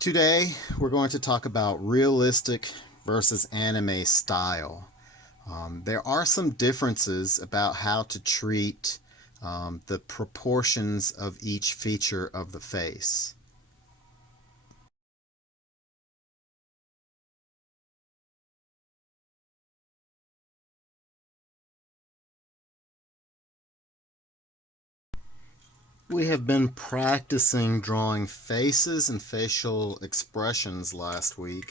Today, we're going to talk about realistic versus anime style. There are some differences about how to treat the proportions of each feature of the face. We have been practicing drawing faces and facial expressions last week.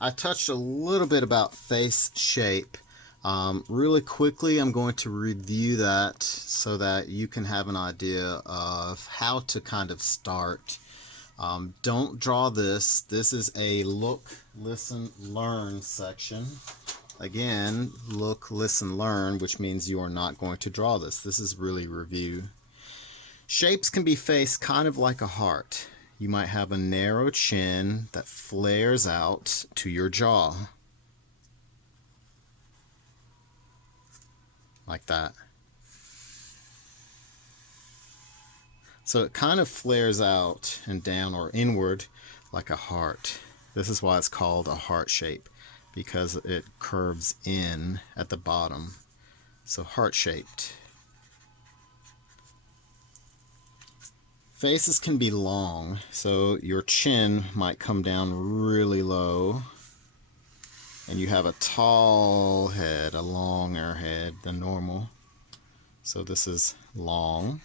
I touched a little bit about face shape. Really quickly, I'm going to review that so that you can have an idea of how to kind of start. Don't draw this. This is a look, listen, learn section. Again, look, listen, learn, which means you are not going to draw this. This is really review. Shapes can be faced kind of like a heart. You might have a narrow chin that flares out to your jaw. Like that. So it kind of flares out and down or inward like a heart. This is why it's called a heart shape, because it curves in at the bottom. So heart shaped. Faces can be long, so your chin might come down really low, and you have a tall head, a longer head than normal. So this is long.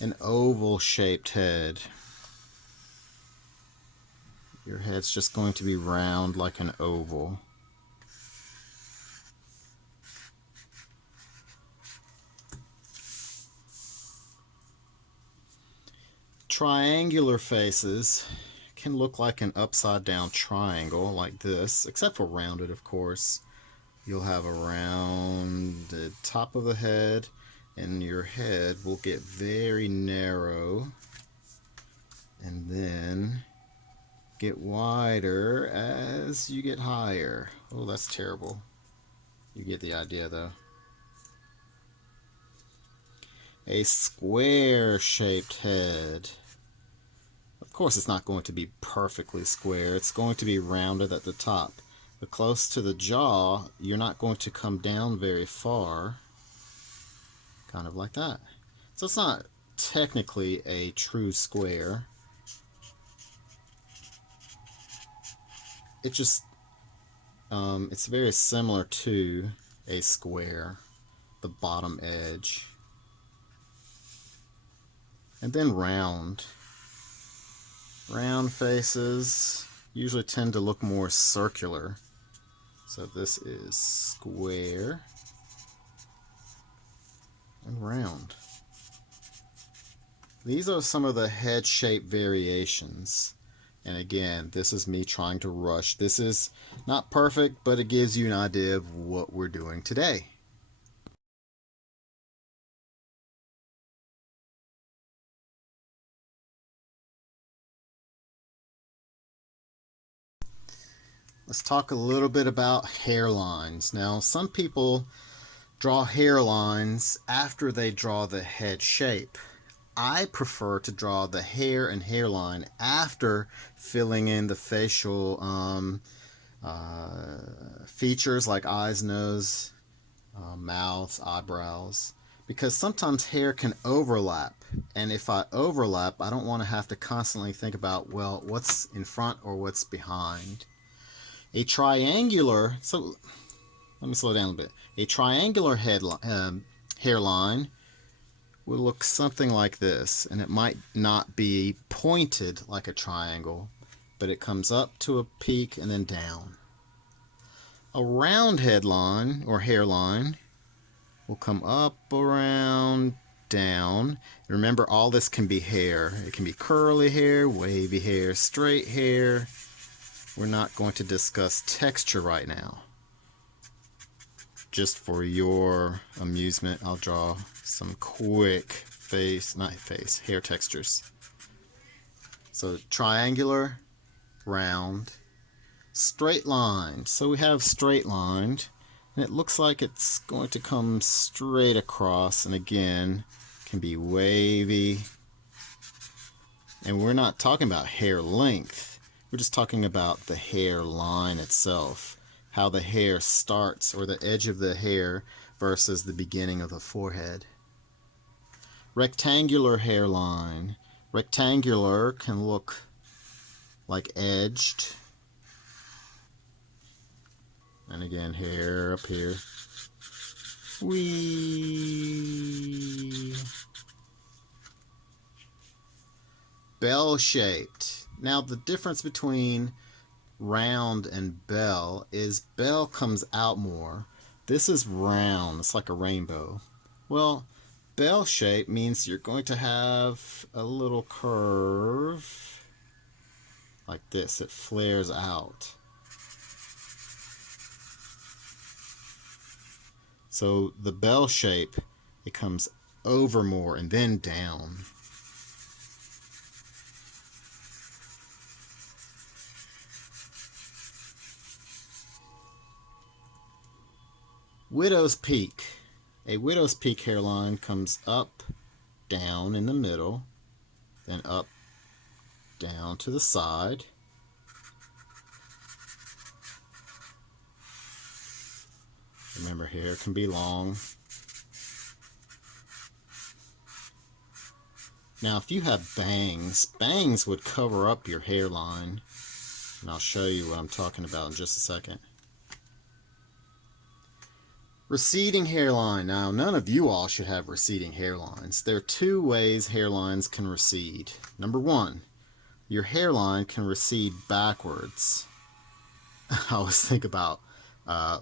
An oval shaped head. Your head's just going to be round like an oval. Triangular faces can look like an upside down triangle like this, except for rounded, of course. You'll have a rounded top of the head, and your head will get very narrow and then get wider as you get higher. Oh, that's terrible. You get the idea, though. A square shaped head. Of course, it's not going to be perfectly square. It's going to be rounded at the top. But close to the jaw, you're not going to come down very far. Kind of like that. So it's not technically a true square. It just, it's very similar to a square, the bottom edge. And then round. Round faces usually tend to look more circular. So this is square and round. These are some of the head shape variations. And again, this is me trying to rush. This is not perfect, but it gives you an idea of what we're doing today. Let's talk a little bit about hairlines. Now, some people draw hairlines after they draw the head shape. I prefer to draw the hair and hairline after filling in the facial features like eyes, nose, mouth, eyebrows, because sometimes hair can overlap. And if I overlap, I don't want to have to constantly think about, well, what's in front or what's behind. A triangular, so let me slow down a bit. A triangular hairline will look something like this, and it might not be pointed like a triangle, but it comes up to a peak and then down. A round headline or hairline will come up, around, down. Remember, all this can be hair. It can be curly hair, wavy hair, straight hair. We're not going to discuss texture right now. Just for your amusement, I'll draw some quick hair textures. So triangular, round, straight line. So we have straight lined, and it looks like it's going to come straight across, and again, can be wavy. And we're not talking about hair length. We're just talking about the hairline itself. How the hair starts, or the edge of the hair versus the beginning of the forehead. Rectangular hairline. Rectangular can look like edged. And again, hair up here. Wee. Bell-shaped. Now the difference between round and bell is bell comes out more. This is round. It's like a rainbow. Well, bell shape means you're going to have a little curve like this. It flares out. So the bell shape, it comes over more and then down. Widow's peak. A widow's peak hairline comes up, down in the middle, then up, down to the side. Remember, hair can be long. Now, if you have bangs, bangs would cover up your hairline. And I'll show you what I'm talking about in just a second. Receding hairline. Now, none of you all should have receding hairlines. There are two ways hairlines can recede. Number one, your hairline can recede backwards. I always think about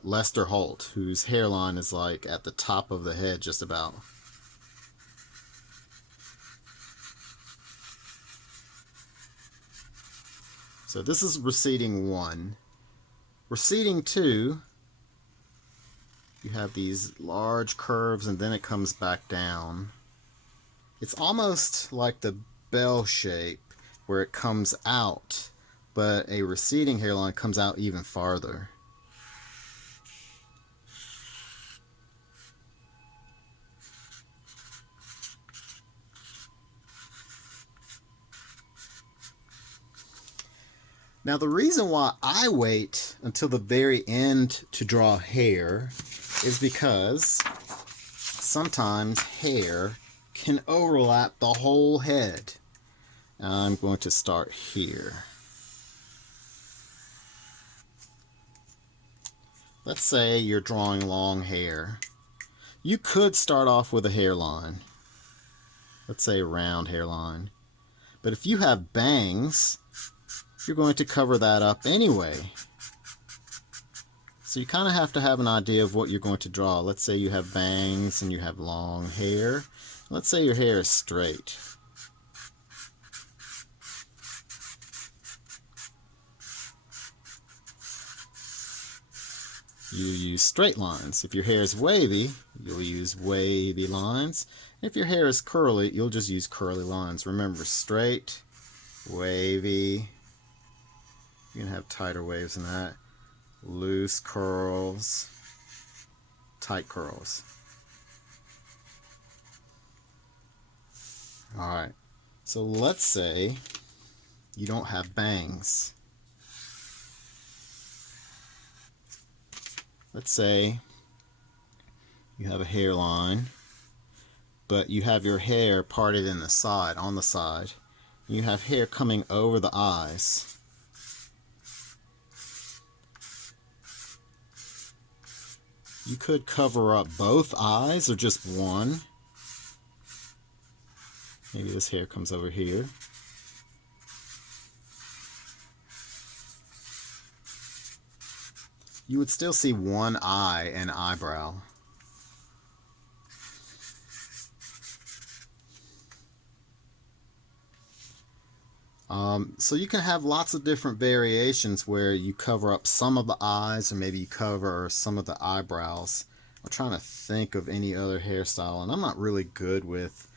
Lester Holt, whose hairline is like at the top of the head just about. So this is receding one. Receding two, you have these large curves and then it comes back down. It's almost like the bell shape where it comes out, but a receding hairline comes out even farther. Now the reason why I wait until the very end to draw hair is because sometimes hair can overlap the whole head. Now I'm going to start here. Let's say you're drawing long hair. You could start off with a hairline. Let's say a round hairline. But if you have bangs, you're going to cover that up anyway. So you kind of have to have an idea of what you're going to draw. Let's say you have bangs and you have long hair. Let's say your hair is straight. You use straight lines. If your hair is wavy, you'll use wavy lines. If your hair is curly, you'll just use curly lines. Remember, straight, wavy. You can have tighter waves than that. Loose curls, tight curls. Alright, so let's say you don't have bangs. Let's say you have a hairline, but you have your hair parted in the side, on the side. You have hair coming over the eyes. You could cover up both eyes or just one. Maybe this hair comes over here. You would still see one eye and eyebrow. So you can have lots of different variations where you cover up some of the eyes, or maybe you cover some of the eyebrows. I'm trying to think of any other hairstyle, and I'm not really good with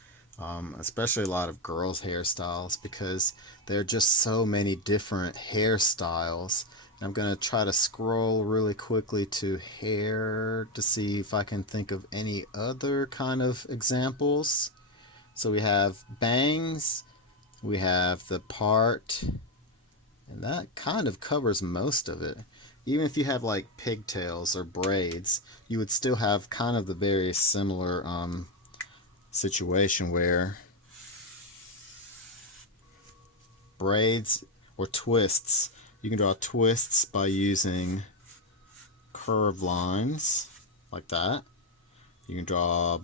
especially a lot of girls' hairstyles, because there are just so many different hairstyles. And I'm going to try to scroll really quickly to hair to see if I can think of any other kind of examples. So we have bangs, we have the part, and that kind of covers most of it. Even if you have like pigtails or braids, you would still have kind of the very similar situation where braids or twists, you can draw twists by using curved lines like that. You can draw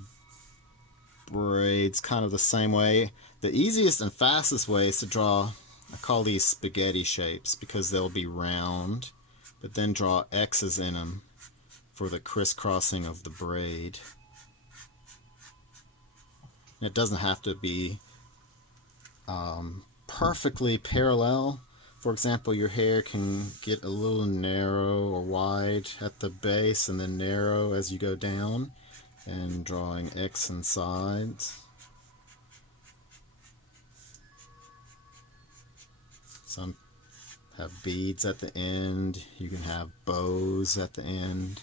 braids kind of the same way. The easiest and fastest way is to draw, I call these spaghetti shapes because they'll be round, but then draw X's in them for the crisscrossing of the braid. And it doesn't have to be perfectly parallel. For example, your hair can get a little narrow or wide at the base and then narrow as you go down, and drawing X and sides. Some have beads at the end. You can have bows at the end.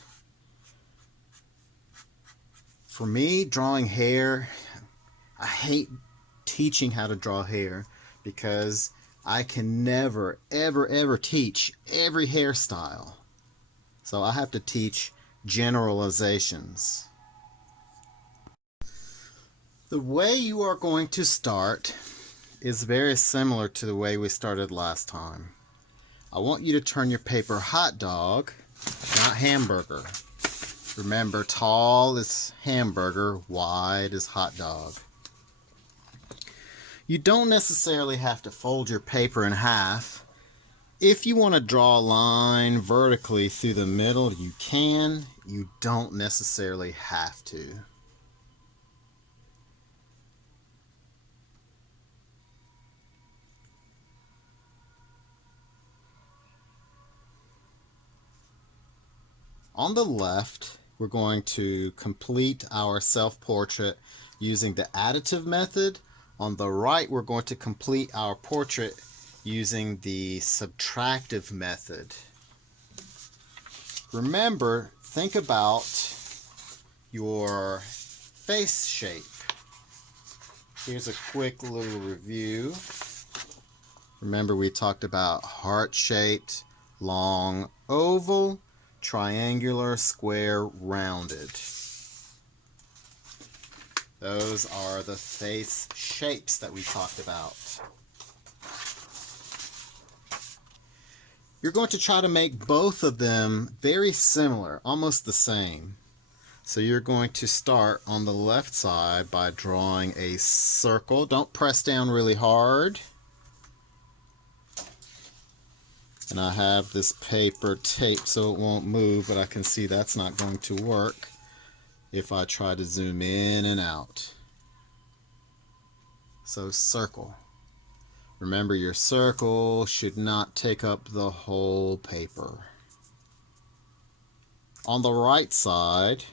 For me, drawing hair, I hate teaching how to draw hair because I can never, ever, ever teach every hairstyle. So I have to teach generalizations. The way you are going to start is very similar to the way we started last time. I want you to turn your paper hot dog, not hamburger. Remember, tall is hamburger, wide is hot dog. You don't necessarily have to fold your paper in half. If you want to draw a line vertically through the middle, you can. You don't necessarily have to. On the left, we're going to complete our self-portrait using the additive method. On the right, we're going to complete our portrait using the subtractive method. Remember, think about your face shape. Here's a quick little review. Remember, we talked about heart-shaped, long, oval, triangular, square, rounded. Those are the face shapes that we talked about. You're going to try to make both of them very similar, almost the same. So you're going to start on the left side by drawing a circle. Don't press down really hard. And I have this paper taped so it won't move, but I can see that's not going to work if I try to zoom in and out. So circle. Remember, your circle should not take up the whole paper. On the right side,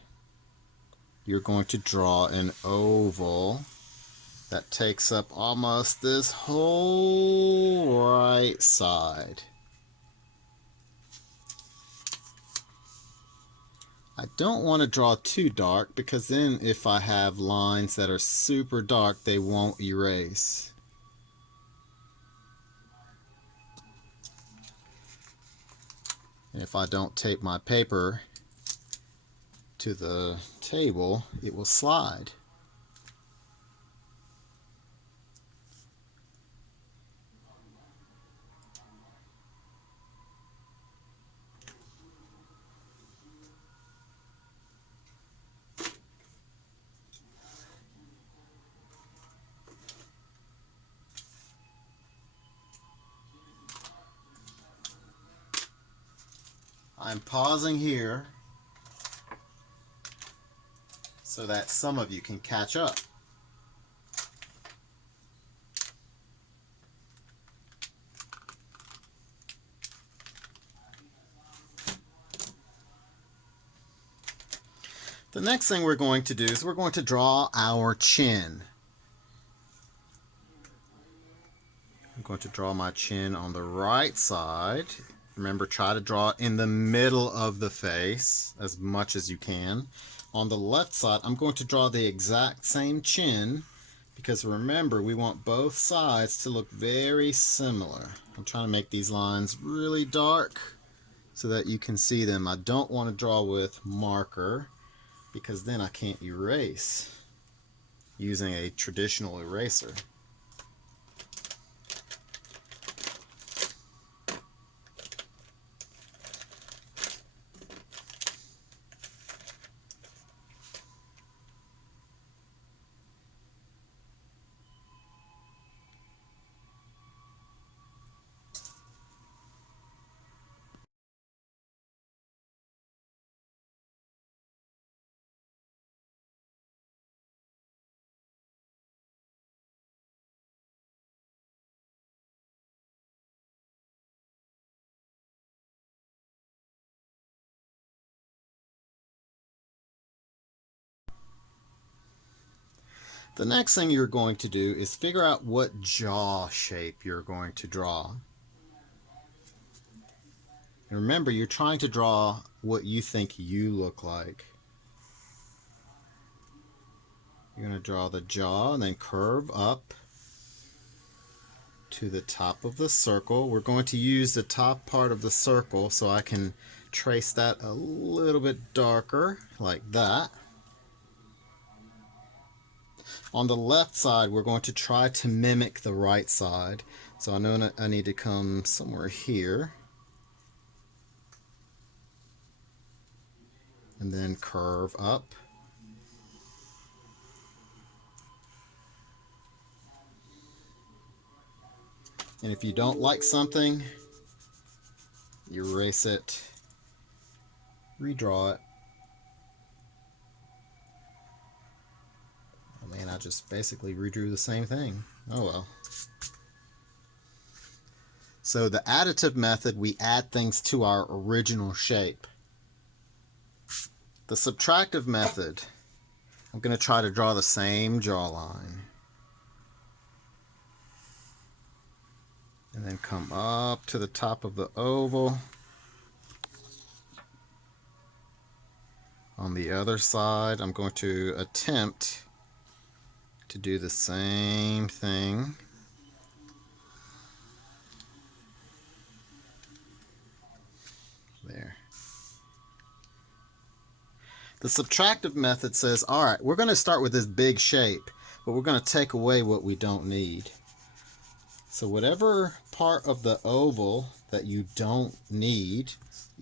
you're going to draw an oval that takes up almost this whole right side. I don't want to draw too dark because then if I have lines that are super dark, they won't erase. And if I don't tape my paper to the table, it will slide. I'm pausing here so that some of you can catch up. The next thing we're going to do is we're going to draw our chin. I'm going to draw my chin on the right side. Remember, try to draw in the middle of the face as much as you can. On the left side, I'm going to draw the exact same chin Because remember, we want both sides to look very similar. I'm trying to make these lines really dark so that you can see them. I don't want to draw with marker because then I can't erase using a traditional eraser. The next thing you're going to do is figure out what jaw shape you're going to draw. And remember, you're trying to draw what you think you look like. You're going to draw the jaw and then curve up to the top of the circle. We're going to use the top part of the circle so I can trace that a little bit darker, like that. On the left side, we're going to try to mimic the right side. So I know I need to come somewhere here. And then curve up. And if you don't like something, erase it, redraw it. Oh man, I just basically redrew the same thing. Oh well. So the additive method, we add things to our original shape. The subtractive method, I'm going to try to draw the same jawline. And then come up to the top of the oval. On the other side, I'm going to attempt to do the same thing. There. The subtractive method says, all right, we're going to start with this big shape, but we're going to take away what we don't need. So whatever part of the oval that you don't need,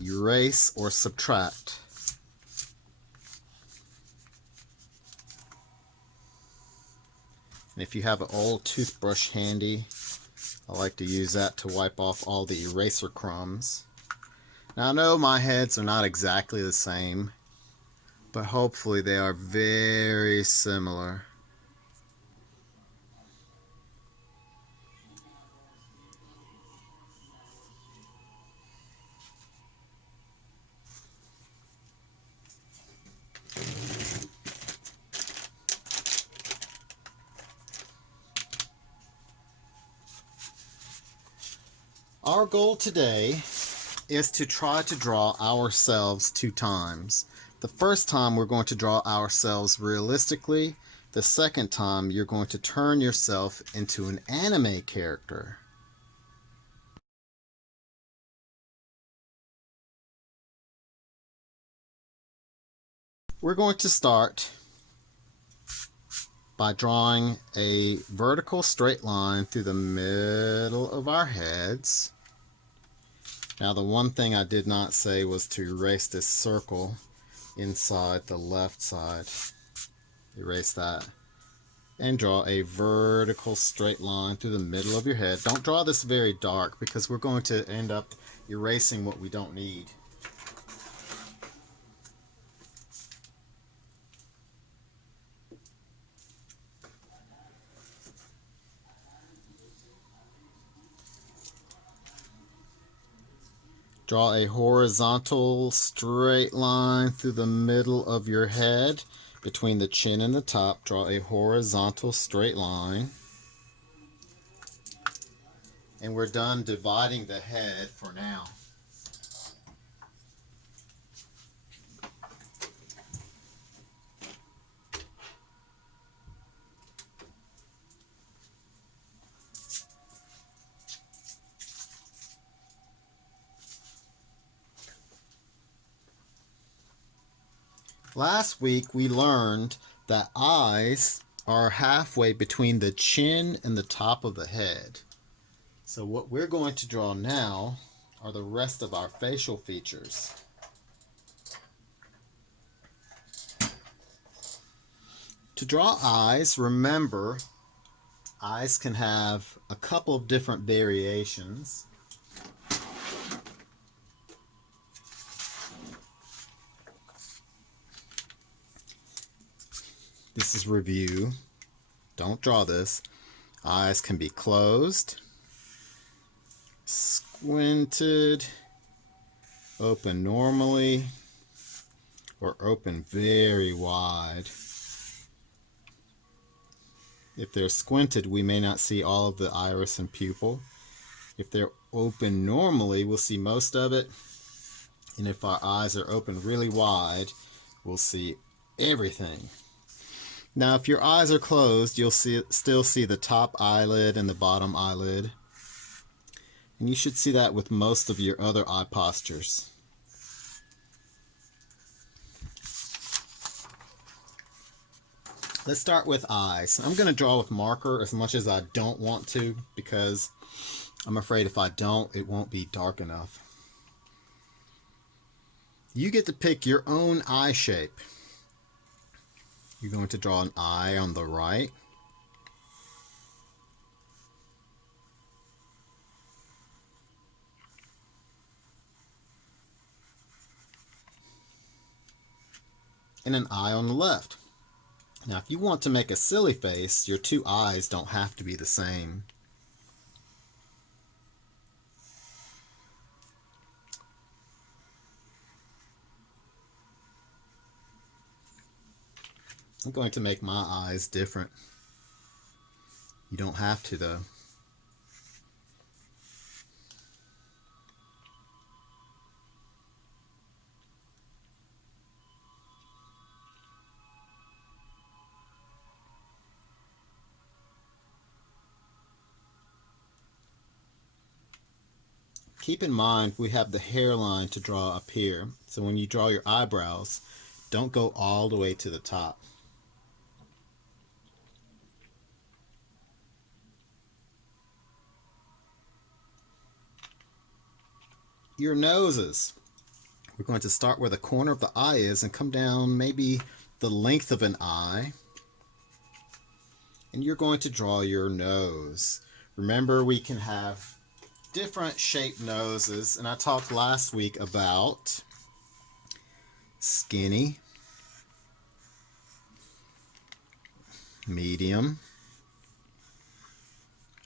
erase or subtract. And if you have an old toothbrush handy, I like to use that to wipe off all the eraser crumbs. Now I know my heads are not exactly the same, but hopefully they are very similar. Our goal today is to try to draw ourselves 2 times. The first time we're going to draw ourselves realistically. The second time you're going to turn yourself into an anime character. We're going to start by drawing a vertical straight line through the middle of our heads. Now the one thing I did not say was to erase this circle inside the left side. Erase that. And draw a vertical straight line through the middle of your head. Don't draw this very dark because we're going to end up erasing what we don't need. Draw a horizontal straight line through the middle of your head. Between the chin and the top, draw a horizontal straight line. And we're done dividing the head for now. Last week we learned that eyes are halfway between the chin and the top of the head. So what we're going to draw now are the rest of our facial features. To draw eyes, remember, eyes can have a couple of different variations. This is review. Don't draw this. Eyes can be closed, squinted, open normally, or open very wide. If they're squinted, we may not see all of the iris and pupil. If they're open normally, we'll see most of it. And if our eyes are open really wide, we'll see everything. Now, if your eyes are closed, you'll still see the top eyelid and the bottom eyelid. And you should see that with most of your other eye postures. Let's start with eyes. I'm going to draw with marker as much as I don't want to, because I'm afraid if I don't, it won't be dark enough. You get to pick your own eye shape. You're going to draw an eye on the right. And an eye on the left. Now, if you want to make a silly face, your two eyes don't have to be the same. I'm going to make my eyes different. You don't have to, though. Keep in mind we have the hairline to draw up here. So when you draw your eyebrows, don't go all the way to the top. Your noses. We're going to start where the corner of the eye is and come down maybe the length of an eye. And you're going to draw your nose. Remember, we can have different shaped noses, and I talked last week about skinny, medium,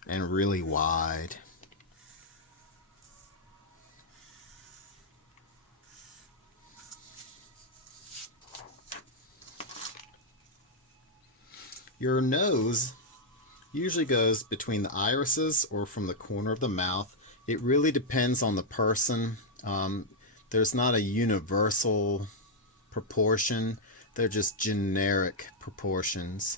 and really wide. Your nose usually goes between the irises or from the corner of the mouth. It really depends on the person. There's not a universal proportion. They're just generic proportions.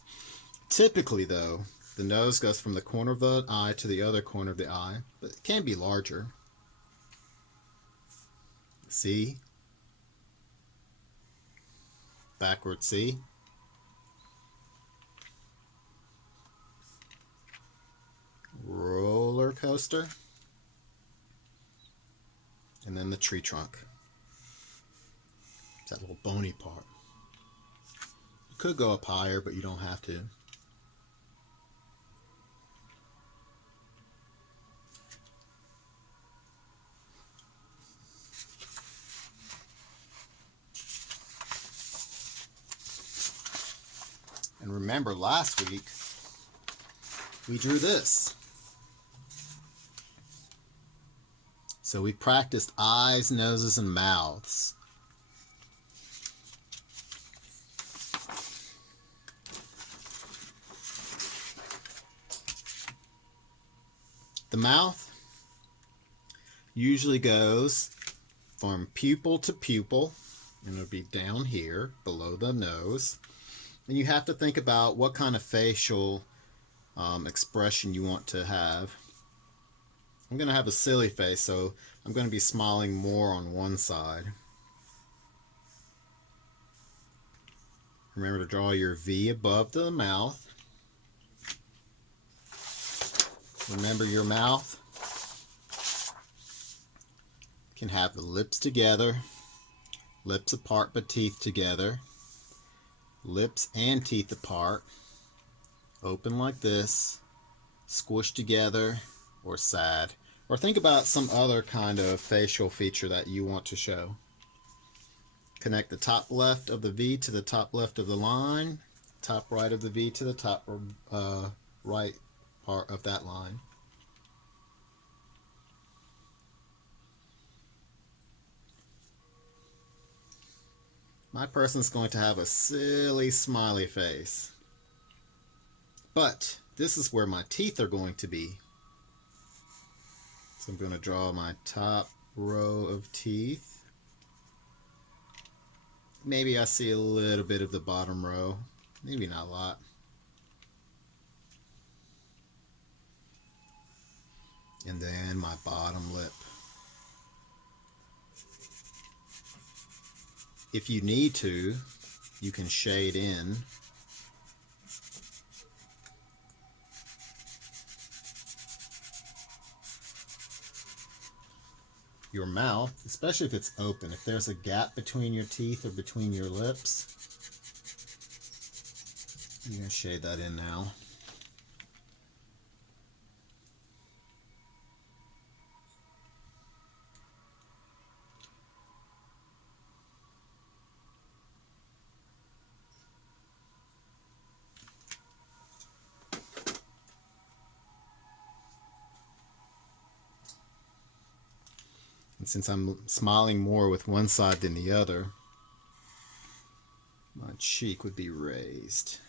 Typically, though, the nose goes from the corner of the eye to the other corner of the eye, but it can be larger. C. Backward C. Roller coaster. And then the tree trunk. It's that little bony part. You could go up higher, but you don't have to. And remember, last week we drew this. So we practiced eyes, noses, and mouths. The mouth usually goes from pupil to pupil, and it'll be down here below the nose. And you have to think about what kind of facial expression you want to have. I'm going to have a silly face, so I'm going to be smiling more on one side. Remember to draw your V above the mouth. Remember, your mouth can have the lips together, lips apart but teeth together, lips and teeth apart, open like this, squished together, or sad. Or think about some other kind of facial feature that you want to show. Connect the top left of the V to the top left of the line, top right of the V to the top right part of that line. My person's going to have a silly smiley face. But this is where my teeth are going to be. So I'm going to draw my top row of teeth. Maybe I see a little bit of the bottom row. Maybe not a lot. And then my bottom lip. If you need to, you can shade in. Your mouth, especially if it's open, if there's a gap between your teeth or between your lips, you can shade that in now. And since I'm smiling more with one side than the other, my cheek would be raised.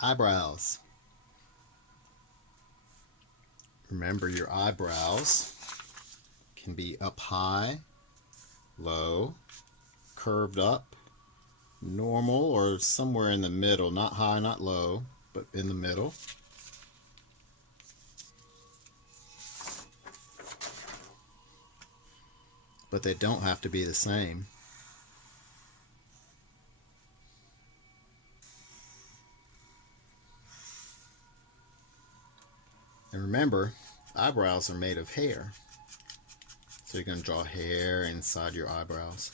Eyebrows. Remember, your eyebrows can be up high, low, curved up, normal, or somewhere in the middle. Not high, not low, but in the middle. But they don't have to be the same. And remember, eyebrows are made of hair. So you're going to draw hair inside your eyebrows.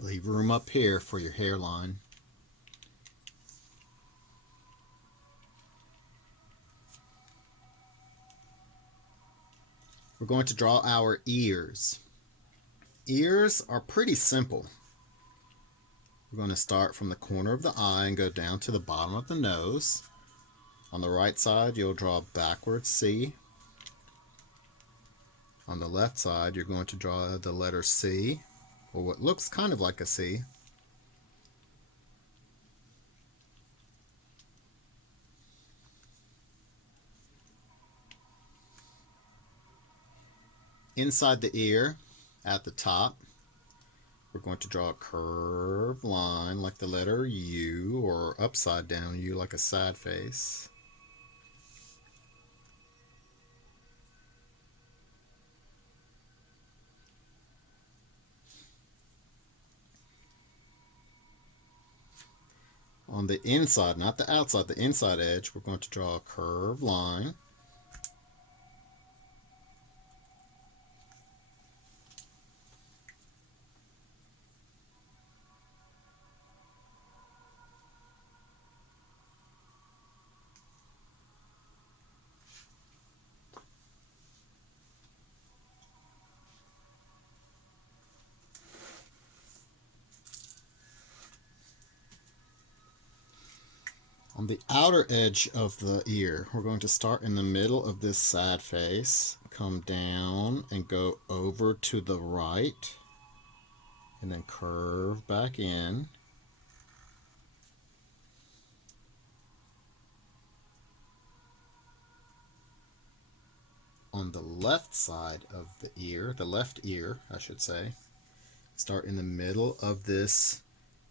Leave room up here for your hairline. We're going to draw our ears. Ears are pretty simple. We're going to start from the corner of the eye and go down to the bottom of the nose. On the right side, you'll draw a backwards C. On the left side, you're going to draw the letter C, or what looks kind of like a C. Inside the ear, at the top, we're going to draw a curved line like the letter U, or upside down U like a sad face. On the inside, not the outside, the inside edge, we're going to draw a curved line. On the outer edge of the ear, we're going to start in the middle of this sad face, come down and go over to the right, and then curve back in. On the left side of the ear, the left ear, I should say, start in the middle of this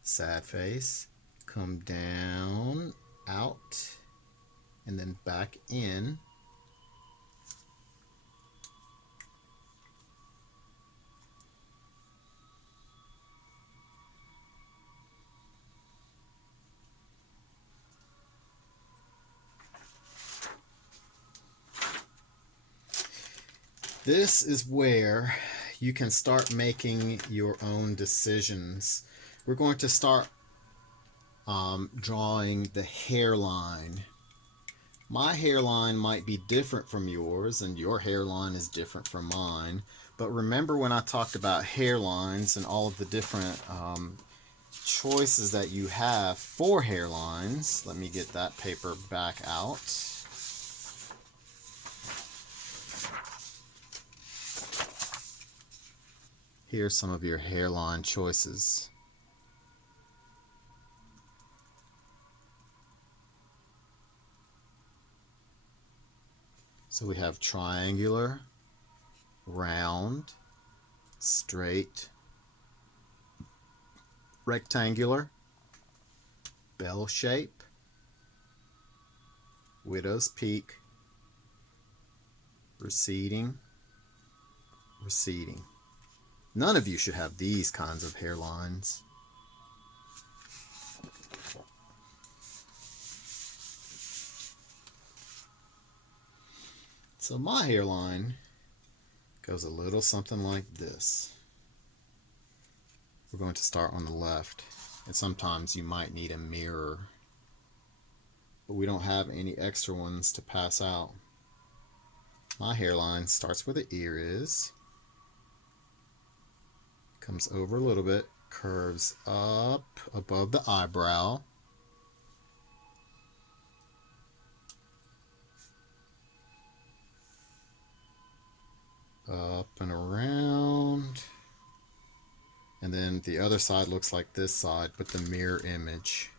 sad face, come down, out, and then back in. This is where you can start making your own decisions. We're going to start drawing the hairline. My hairline might be different from yours, and your hairline is different from mine. But remember when I talked about hairlines and all of the different choices that you have for hairlines? Let me get that paper back out. Here's some of your hairline choices. So we have triangular, round, straight, rectangular, bell shape, widow's peak, receding, receding. None of you should have these kinds of hairlines. So my hairline goes a little something like this. We're going to start on the left, and sometimes you might need a mirror, but we don't have any extra ones to pass out. My hairline starts where the ear is, comes over a little bit, curves up above the eyebrow, up and around, and then the other side looks like this side, but the mirror image.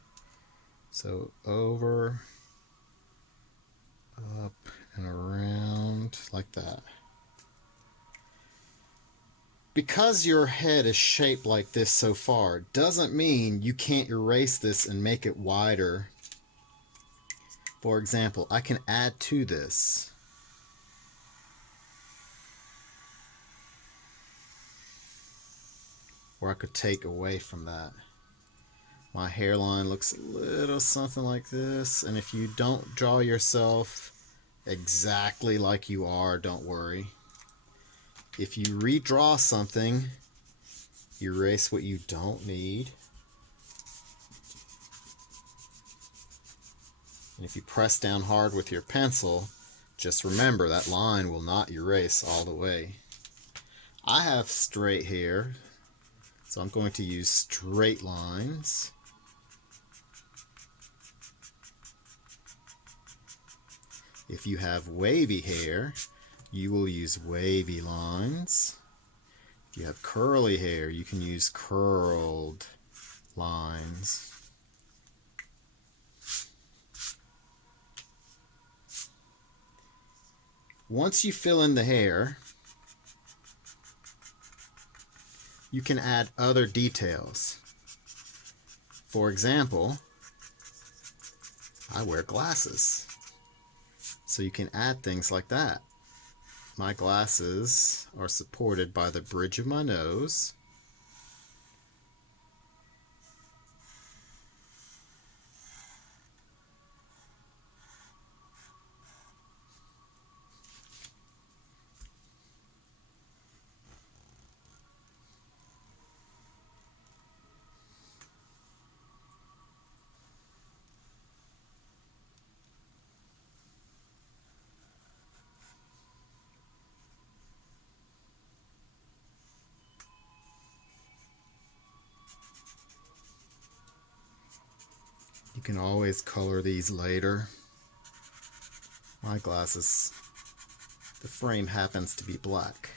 So over, up and around like that. Because your head is shaped like this so far, doesn't mean you can't erase this and make it wider. For example, I can add to this. Or I could take away from that. My hairline looks a little something like this, and if you don't draw yourself exactly like you are, don't worry. If you redraw something, erase what you don't need. And if you press down hard with your pencil, just remember that line will not erase all the way. I have straight hair, so I'm going to use straight lines. If you have wavy hair, you will use wavy lines. If you have curly hair, you can use curled lines. Once you fill in the hair, you can add other details. For example, I wear glasses, so you can add things like that. My glasses are supported by the bridge of my nose. can always color these later. My glasses, the frame happens to be black.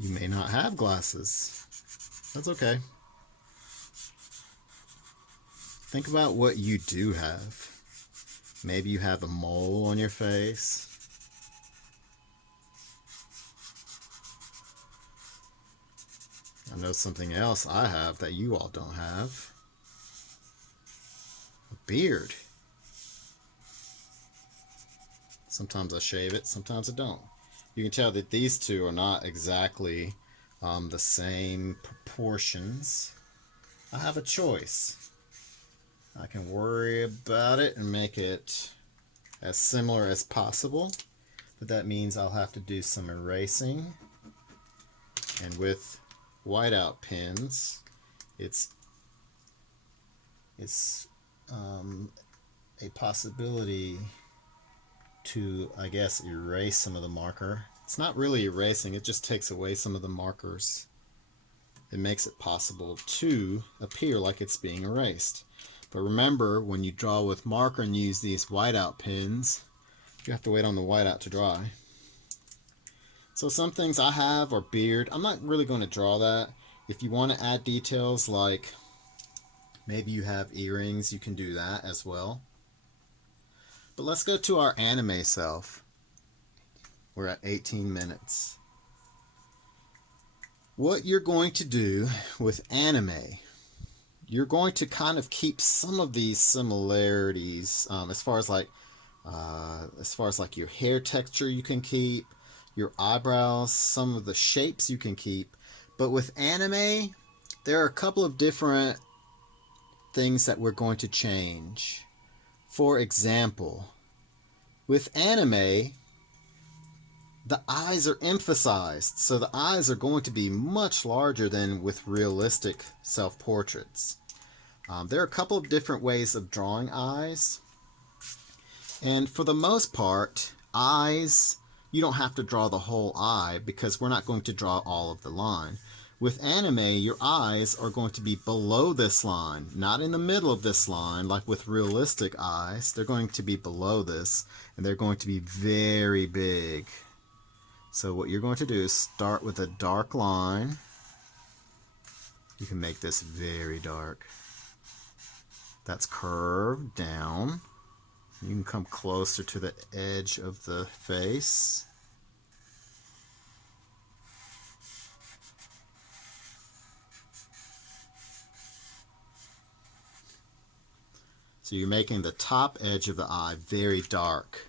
You may not have glasses. That's okay. Think about what you do have. Maybe you have a mole on your face. I know something else I have that you all don't have. A beard. Sometimes I shave it, sometimes I don't. You can tell that these two are not exactly the same proportions. I have a choice. I can worry about it and make it as similar as possible, but that means I'll have to do some erasing. And with whiteout pens, it's a possibility to, I guess, erase some of the marker. It's not really erasing, it just takes away some of the markers. It makes it possible to appear like it's being erased. But remember, when you draw with marker and use these whiteout pens, you have to wait on the whiteout to dry. So some things I have are beard. I'm not really going to draw that. If you want to add details like maybe you have earrings, you can do that as well. But let's go to our anime self. We're at 18 minutes. What you're going to do with anime, you're going to kind of keep some of these similarities as far as like your hair texture you can keep, your eyebrows, some of the shapes you can keep. But with anime, there are a couple of different things that we're going to change. For example, with anime, the eyes are emphasized, so the eyes are going to be much larger than with realistic self-portraits. There are a couple of different ways of drawing eyes, and for the most part, eyes, you don't have to draw the whole eye because we're not going to draw all of the line. With anime, your eyes are going to be below this line, not in the middle of this line like with realistic eyes. They're going to be below this, and they're going to be very big. So what you're going to do is start with a dark line. You can make this very dark. That's curved down. You can come closer to the edge of the face. So you're making the top edge of the eye very dark.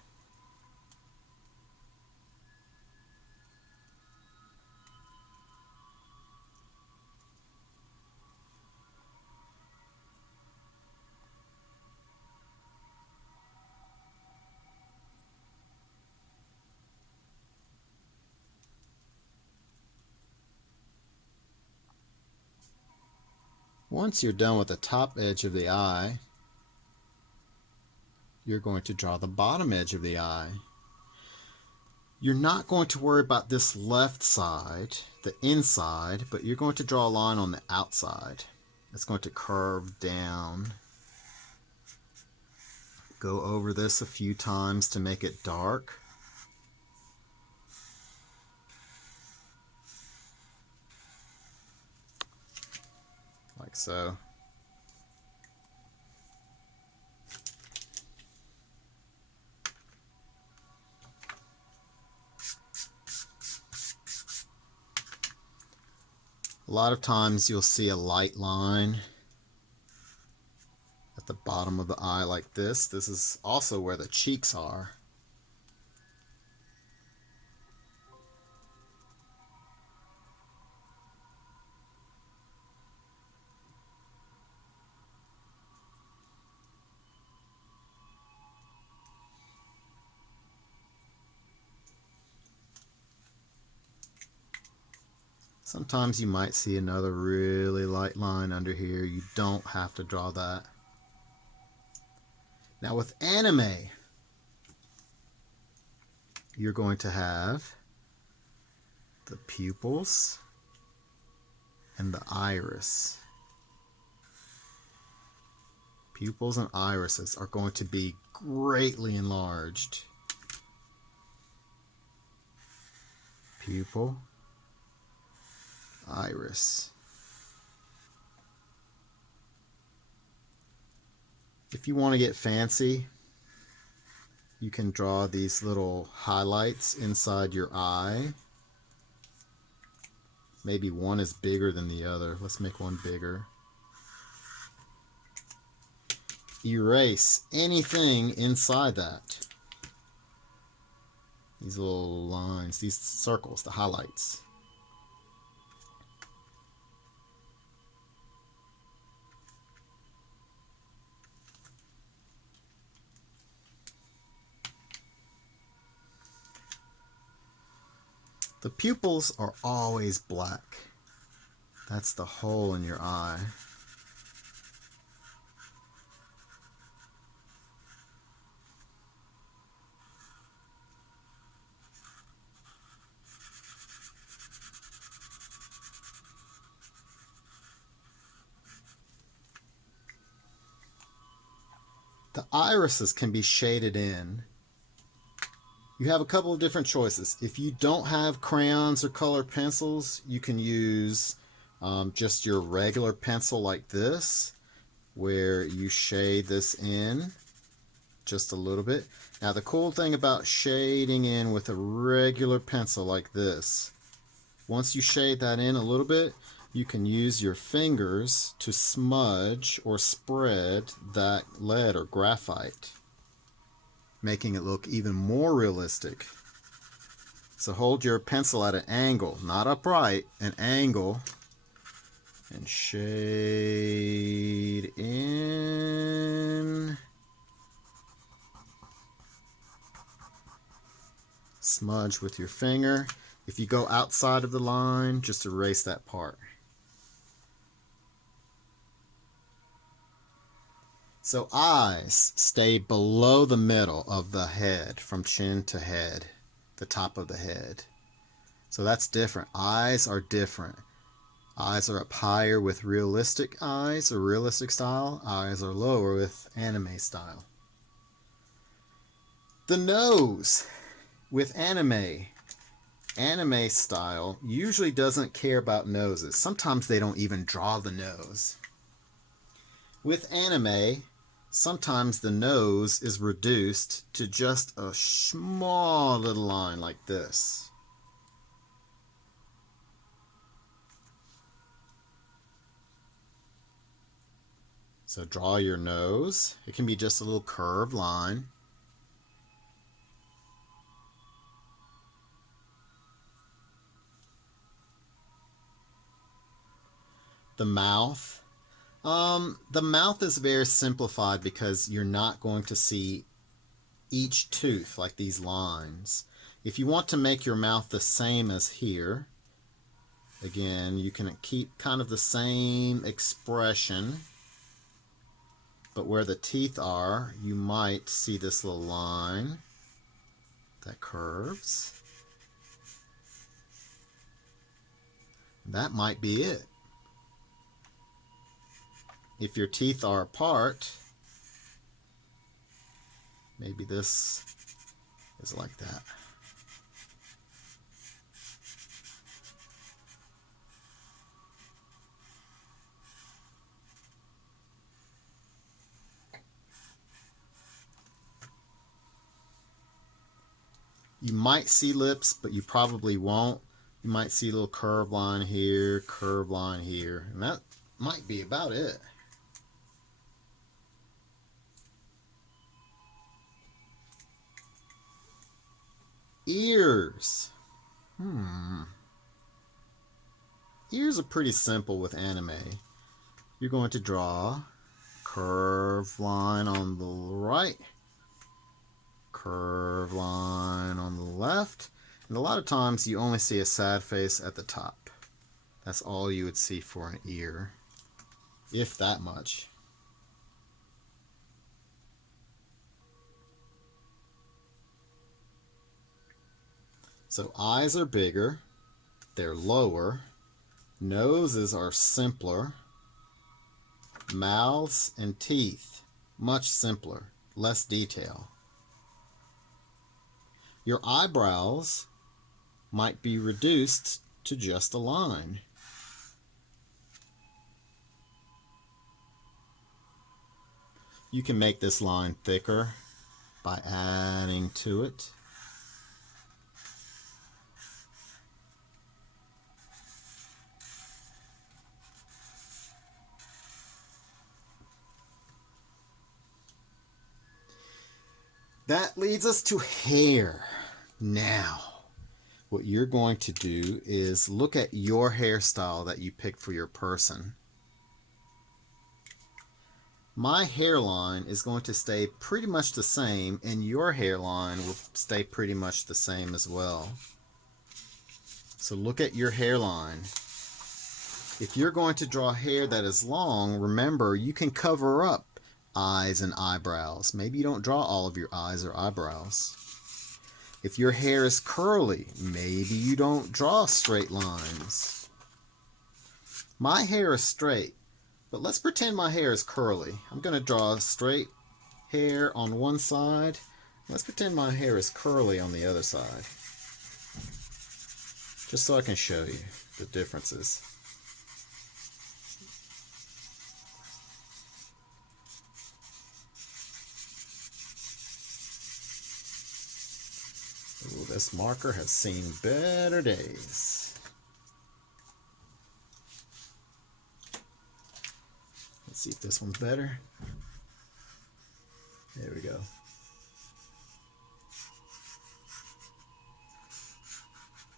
Once you're done with the top edge of the eye, you're going to draw the bottom edge of the eye. You're not going to worry about this left side, the inside, but you're going to draw a line on the outside. It's going to curve down. Go over this a few times to make it dark. Like so. A lot of times you'll see a light line at the bottom of the eye like this. This is also where the cheeks are. Sometimes you might see another really light line under here. You don't have to draw that. Now with anime, you're going to have the pupils and the iris. Pupils and irises are going to be greatly enlarged. Pupil, iris. If you want to get fancy, you can draw these little highlights inside your eye. Maybe one is bigger than the other. Let's make one bigger. Erase anything inside that. These little lines, these circles, the highlights. The pupils are always black. That's the hole in your eye. The irises can be shaded in. You have a couple of different choices. If you don't have crayons or colored pencils, you can use just your regular pencil like this, where you shade this in just a little bit. Now the cool thing about shading in with a regular pencil like this, once you shade that in a little bit, you can use your fingers to smudge or spread that lead or graphite, making it look even more realistic. So hold your pencil at an angle, not upright, an angle, and shade in. Smudge with your finger. If you go outside of the line, just erase that part. So eyes stay below the middle of the head, from chin to head, the top of the head. So that's different. Eyes are different. Eyes are up higher with realistic eyes or realistic style. Eyes are lower with anime style. The nose with anime style usually doesn't care about noses. Sometimes they don't even draw the nose. With anime, sometimes the nose is reduced to just a small little line like this. So draw your nose. It can be just a little curved line. The mouth. The mouth is very simplified because you're not going to see each tooth like these lines. If you want to make your mouth the same as here, again, you can keep kind of the same expression, but where the teeth are, you might see this little line that curves. That might be it. If your teeth are apart, maybe this is like that. You might see lips, but you probably won't. You might see a little curved line here, curved line here, and that might be about it. Ears. Ears are pretty simple with anime. You're going to draw curved line on the right, curved line on the left, and a lot of times you only see a sad face at the top. That's all you would see for an ear, if that much. So eyes are bigger, they're lower, noses are simpler, mouths and teeth much simpler, less detail. Your eyebrows might be reduced to just a line. You can make this line thicker by adding to it. That leads us to hair. Now, what you're going to do is look at your hairstyle that you picked for your person. My hairline is going to stay pretty much the same, and your hairline will stay pretty much the same as well. So look at your hairline. If you're going to draw hair that is long, remember you can cover up eyes and eyebrows. Maybe you don't draw all of your eyes or eyebrows. If your hair is curly, maybe you don't draw straight lines. My hair is straight, but let's pretend my hair is curly. I'm going to draw straight hair on one side. Let's pretend my hair is curly on the other side. Just so I can show you the differences. Ooh, this marker has seen better days. Let's see if this one's better. There we go.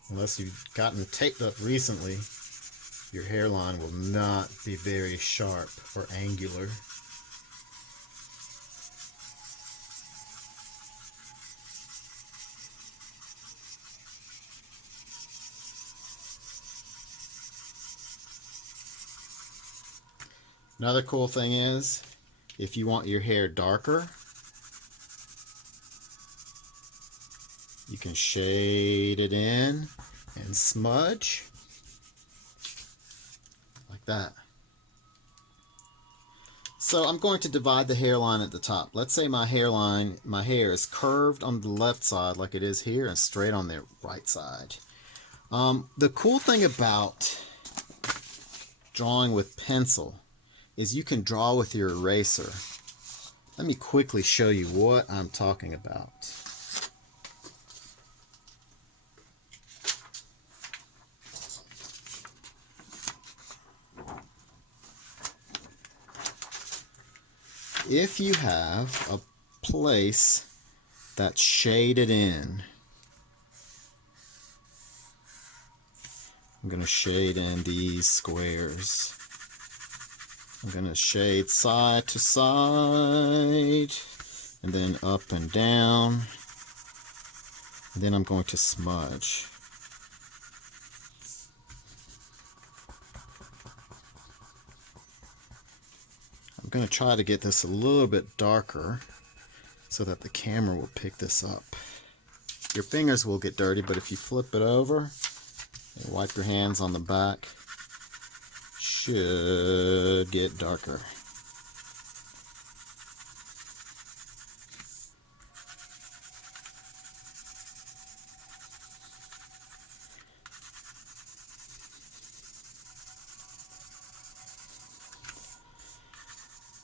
Unless you've gotten taped up recently, your hairline will not be very sharp or angular. Another cool thing is, if you want your hair darker, you can shade it in and smudge like that. So I'm going to divide the hairline at the top. Let's say my hair is curved on the left side like it is here and straight on the right side. The cool thing about drawing with pencil is you can draw with your eraser. Let me quickly show you what I'm talking about. If you have a place that's shaded in, I'm going to shade in these squares. I'm going to shade side to side, and then up and down, and then I'm going to smudge. I'm going to try to get this a little bit darker so that the camera will pick this up. Your fingers will get dirty, but if you flip it over and wipe your hands on the back, should get darker.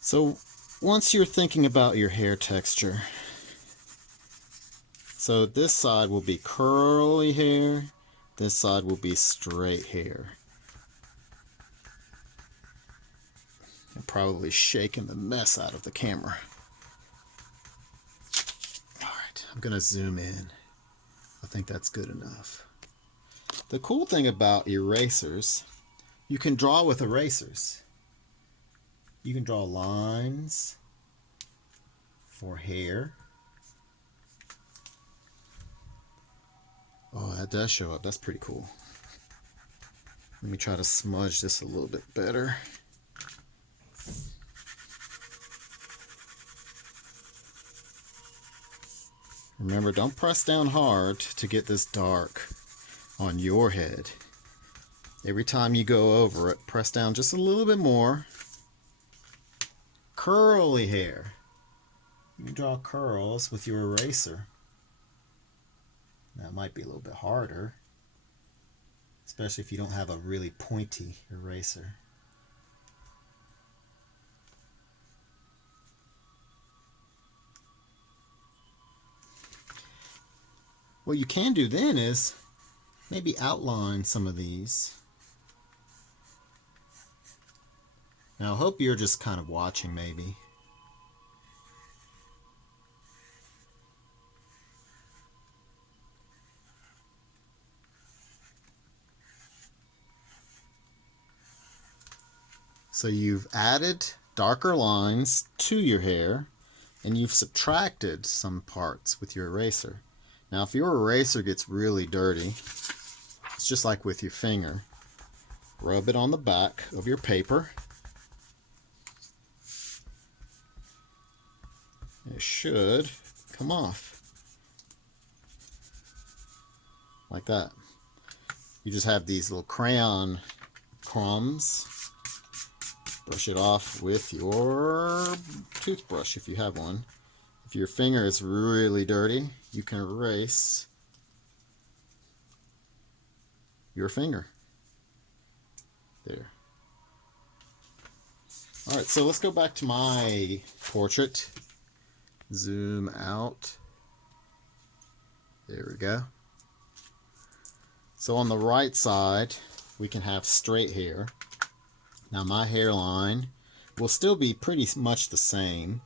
So once you're thinking about your hair texture, so this side will be curly hair, this side will be straight hair. I'm probably shaking the mess out of the camera. Alright, I'm going to zoom in. I think that's good enough. The cool thing about erasers, you can draw with erasers. You can draw lines for hair. Oh, that does show up. That's pretty cool. Let me try to smudge this a little bit better. Remember, don't press down hard to get this dark on your head. Every time you go over it, press down just a little bit more. Curly hair. You can draw curls with your eraser. That might be a little bit harder, especially if you don't have a really pointy eraser. What you can do then is maybe outline some of these. Now I hope you're just kind of watching maybe. So you've added darker lines to your hair and you've subtracted some parts with your eraser. Now if your eraser gets really dirty, it's just like with your finger. Rub it on the back of your paper. It should come off. Like that. You just have these little crayon crumbs. Brush it off with your toothbrush if you have one. If your finger is really dirty, you can erase your finger. There. Alright, so let's go back to my portrait. Zoom out. There we go. So on the right side, we can have straight hair. Now my hairline will still be pretty much the same.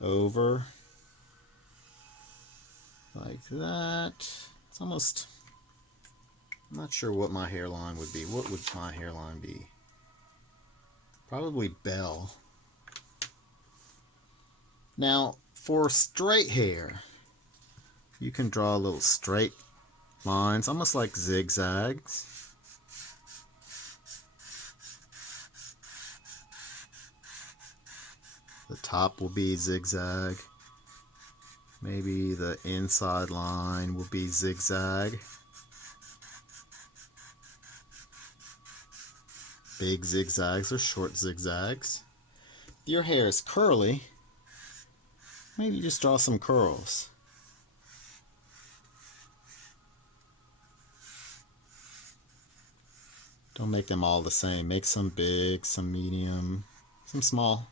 Over. Like that. It's almost... I'm not sure what my hairline would be. What would my hairline be? Probably Belle. Now, for straight hair, you can draw little straight lines, almost like zigzags. The top will be zigzag. Maybe the inside line will be zigzag. Big zigzags or short zigzags. If your hair is curly, maybe just draw some curls. Don't make them all the same. Make some big, some medium, some small.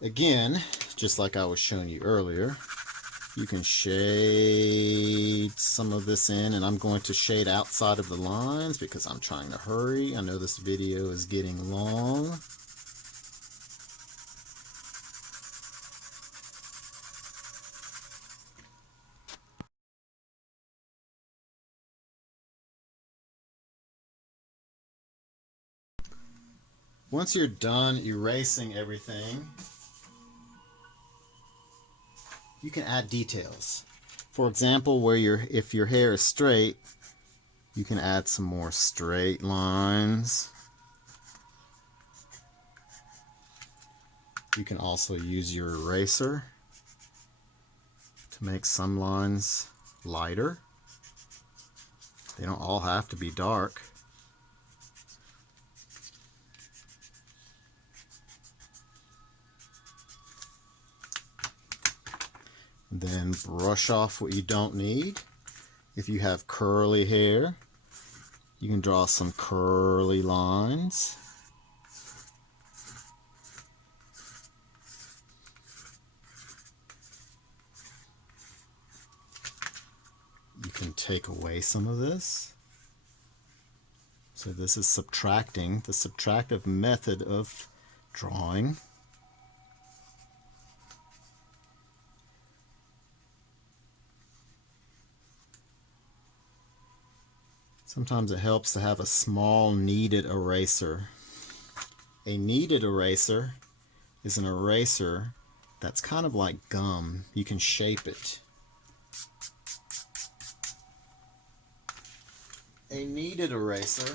Again, just like I was showing you earlier, you can shade some of this in, and I'm going to shade outside of the lines because I'm trying to hurry. I know this video is getting long. Once you're done erasing everything, you can add details. For example, if your hair is straight, you can add some more straight lines. You can also use your eraser to make some lines lighter. They don't all have to be dark. Then brush off what you don't need. If you have curly hair, you can draw some curly lines. You can take away some of this. So this is subtracting, the subtractive method of drawing. Sometimes it helps to have a small kneaded eraser. A kneaded eraser is an eraser that's kind of like gum. You can shape it. a kneaded eraser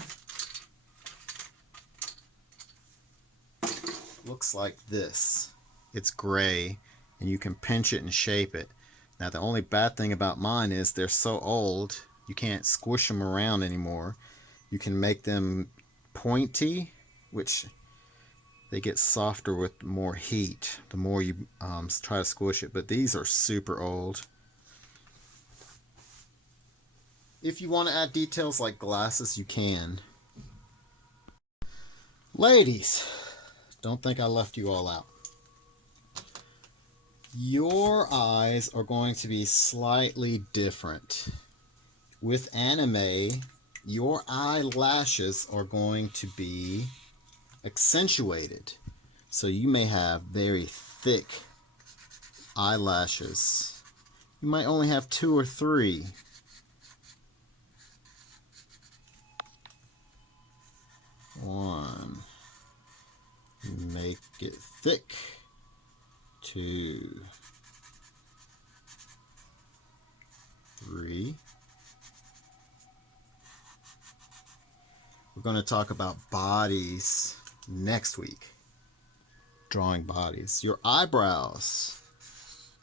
looks like this. It's gray and you can pinch it and shape it. Now the only bad thing about mine is they're so old you can't squish them around anymore. You can make them pointy, which they get softer with more heat the more you try to squish it, but these are super old. If you want to add details like glasses, you can. Ladies, don't think I left you all out. Your eyes are going to be slightly different. With anime, your eyelashes are going to be accentuated. So you may have very thick eyelashes. You might only have 2 or 3. One. Make it thick. 2. 3. We're going to talk about bodies next week. Drawing bodies. Your eyebrows,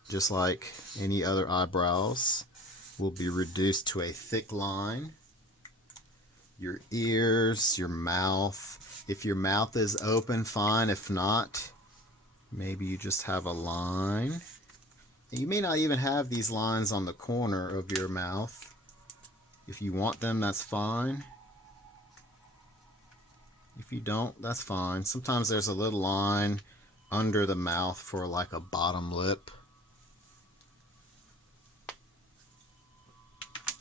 just like any other eyebrows, will be reduced to a thick line. Your ears, your mouth. If your mouth is open, fine. If not, maybe you just have a line. And you may not even have these lines on the corner of your mouth. If you want them, that's fine. If you don't, that's fine. Sometimes there's a little line under the mouth for like a bottom lip.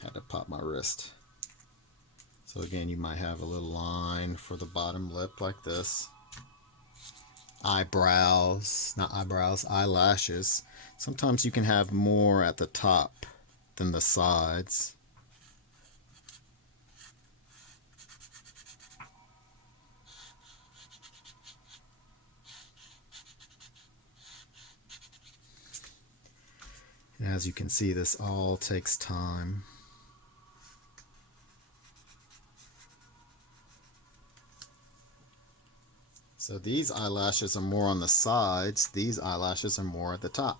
Had to pop my wrist. So again, you might have a little line for the bottom lip like this. Eyebrows, not eyebrows, eyelashes. Sometimes you can have more at the top than the sides. And as you can see, this all takes time. So these eyelashes are more on the sides. These eyelashes are more at the top.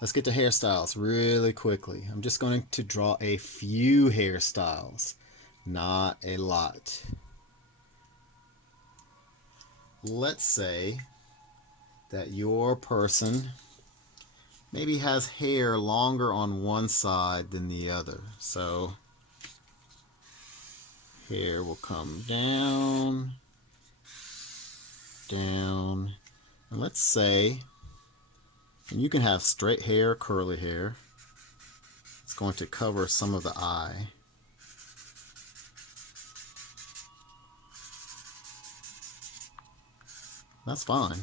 Let's get to hairstyles really quickly. I'm just going to draw a few hairstyles, not a lot. Let's say that your person maybe has hair longer on one side than the other. So hair will come down, down, and let's say, and you can have straight hair, curly hair. It's going to cover some of the eye. That's fine.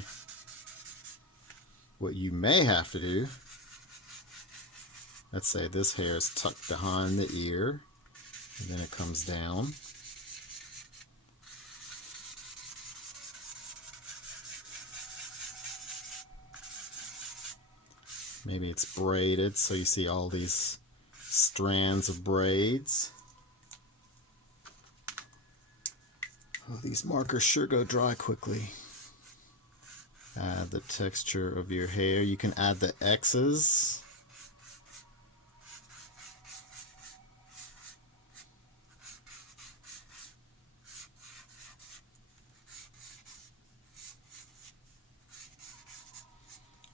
What you may have to do, let's say this hair is tucked behind the ear, and then it comes down. Maybe it's braided, so you see all these strands of braids. Oh, these markers sure go dry quickly. Add the texture of your hair. You can add the X's.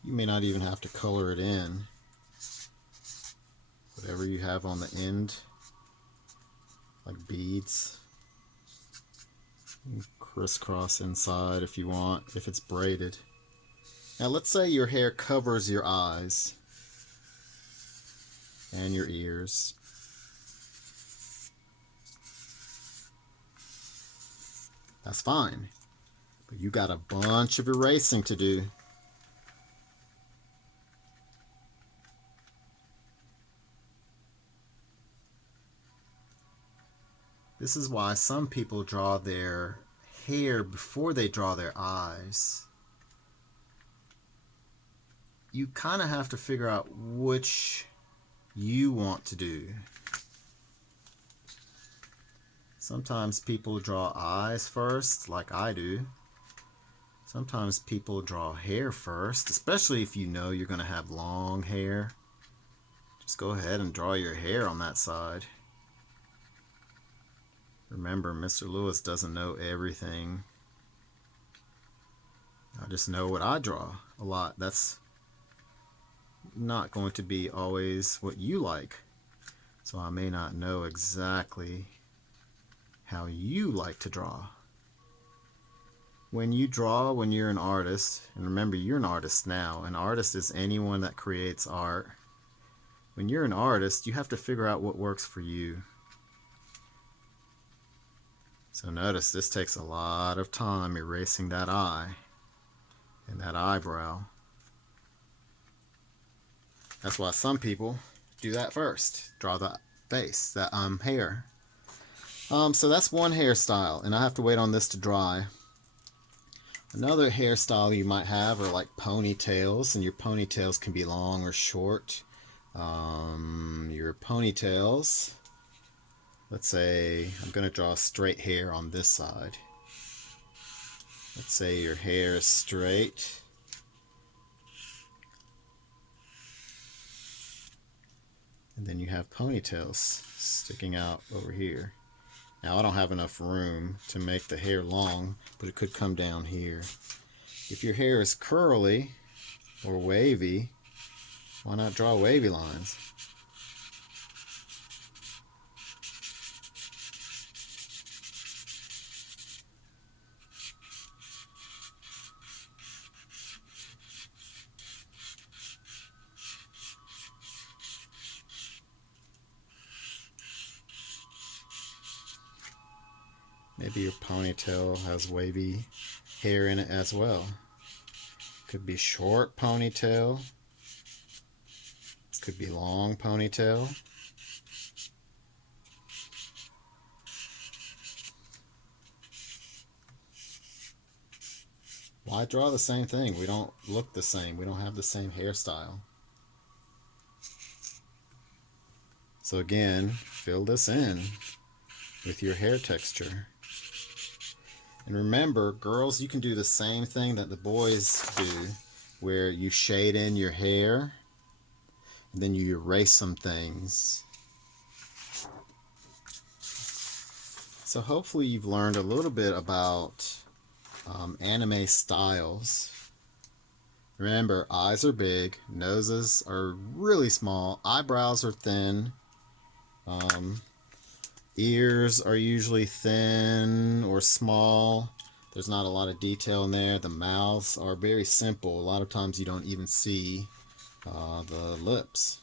You may not even have to color it in. Whatever you have on the end, like beads. You can crisscross inside if you want, if it's braided. Now let's say your hair covers your eyes and your ears. That's fine. But you got a bunch of erasing to do. This is why some people draw their hair before they draw their eyes. You kind of have to figure out which you want to do. Sometimes people draw eyes first, like I do. Sometimes people draw hair first, especially if you know you're going to have long hair. Just go ahead and draw your hair on that side. Remember, Mr. Lewis doesn't know everything. I just know what I draw a lot. That's not going to be always what you like. So I may not know exactly how you like to draw. When you draw, when you're an artist, and remember you're an artist now, an artist is anyone that creates art. When you're an artist, you have to figure out what works for you. So notice this takes a lot of time erasing that eye and that eyebrow. That's why some people do that first. Draw the face, that hair. So that's one hairstyle, and I have to wait on this to dry. Another hairstyle you might have are like ponytails, and your ponytails can be long or short. Your ponytails, let's say I'm going to draw straight hair on this side. Let's say your hair is straight. And then you have ponytails sticking out over here. Now I don't have enough room to make the hair long, but it could come down here. If your hair is curly or wavy, why not draw wavy lines? Maybe your ponytail has wavy hair in it as well. Could be short ponytail. Could be long ponytail. Why draw the same thing? We don't look the same. We don't have the same hairstyle. So again, fill this in with your hair texture. And remember, girls, you can do the same thing that the boys do, where you shade in your hair, and then you erase some things. So hopefully you've learned a little bit about anime styles. Remember, eyes are big, noses are really small, eyebrows are thin, ears are usually thin or small. There's not a lot of detail in there. The mouths are very simple. A lot of times you don't even see the lips.